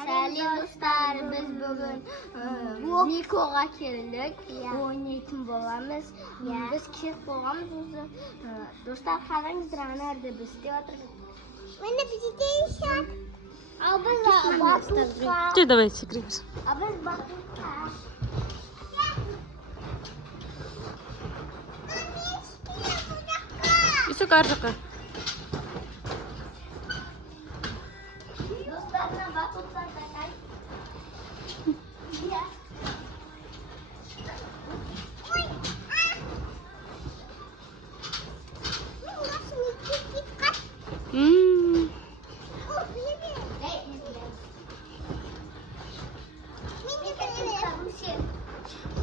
Сәлем достар, biz бүгін Микоға келдік, ойнайтын боламыз. Біз кет болғамыз өзі. Достар, қараңыздар, анарды біз істеп отырмыз. Мені бізде шат. Ал біз батутқа. Че, давайте, Крипс. А біз батутқа. Исек ар жаққа. Достарына батуттар тақай.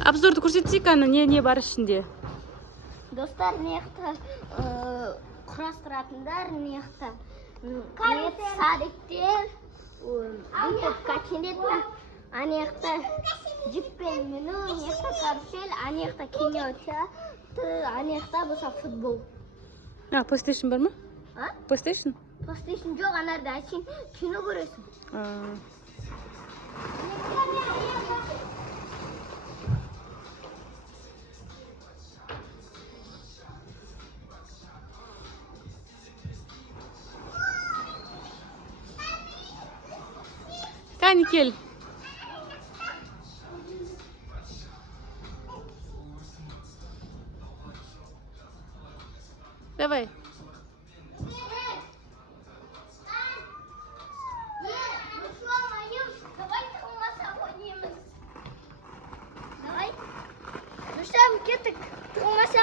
Обзорды көрсетсек, ана не бар ішінде? Достар, неқті құрастыратындар, неқті садиктер, бүйтіп каченеттер, анеқті жіппен міну, неқті карусель, анеқті кино театр, анеқті бұса футбол. PlayStation бар ма? PlayStation? PlayStation жоқ, анарда сен кино көресің. Кәне кел. Давай. Давай, кеттік, тұрмаса